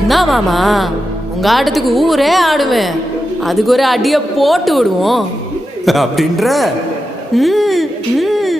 என்ன மாமா, உங்க ஆட்டத்துக்கு ஊரே ஆடுவேன். அதுக்கு ஒரு அடியை போட்டு விடுவோம் அப்படின்ற ம் ம்